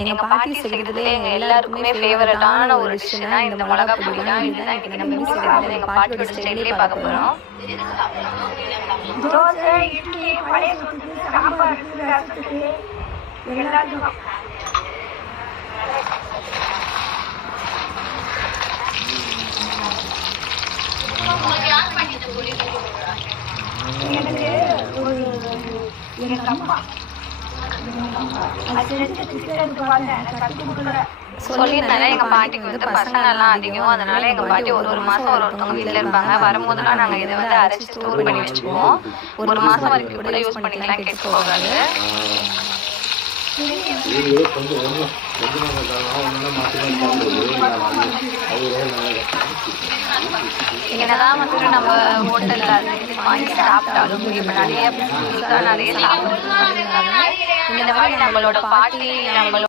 எங்க பாட்டி செய்கிறதுலே எங்க எல்லாருக்குமே ஃபேவரட்டான ஒரு டிஷ்ஷுனா இந்த மிளகா பொடி தான். இதுதான் இன்னைக்கு நம்ம எப்படி செய்யறது எங்க பாட்டியோட ஸ்டைல்லே பார்க்க போறோம். தோசை, இட்லி, பழைய சோத்துக்கு, சாம்பாருக்கு, ரசத்துக்கு எல்லாத்துக்கும். எனக்கு ஒரு எங்க அம்மா சொல்லியிருந்தால எங்க பாட்டிக்கு வந்து பசங்க எல்லாம் அதிகம். அதனால எங்க பாட்டி ஒரு மாசம் ஒருத்தவங்க வீட்டுல இருப்பாங்க. வரும்போதெல்லாம் நாங்க இதை வந்து அரைச்சி ஸ்டோர் பண்ணி வச்சுக்குவோம். ஒரு மாசம் வரைக்கும் கூட யூஸ் பண்ணிக்கலாம், கெட்டு போகாது. என்னதான் வந்துட்டு நம்ம ஹோட்டல்ல வாங்கி சாப்பிட்டாலும் இப்ப நிறைய சாப்பிட்டு இந்த மாதிரி நம்மளோட பாட்டி நம்மளோட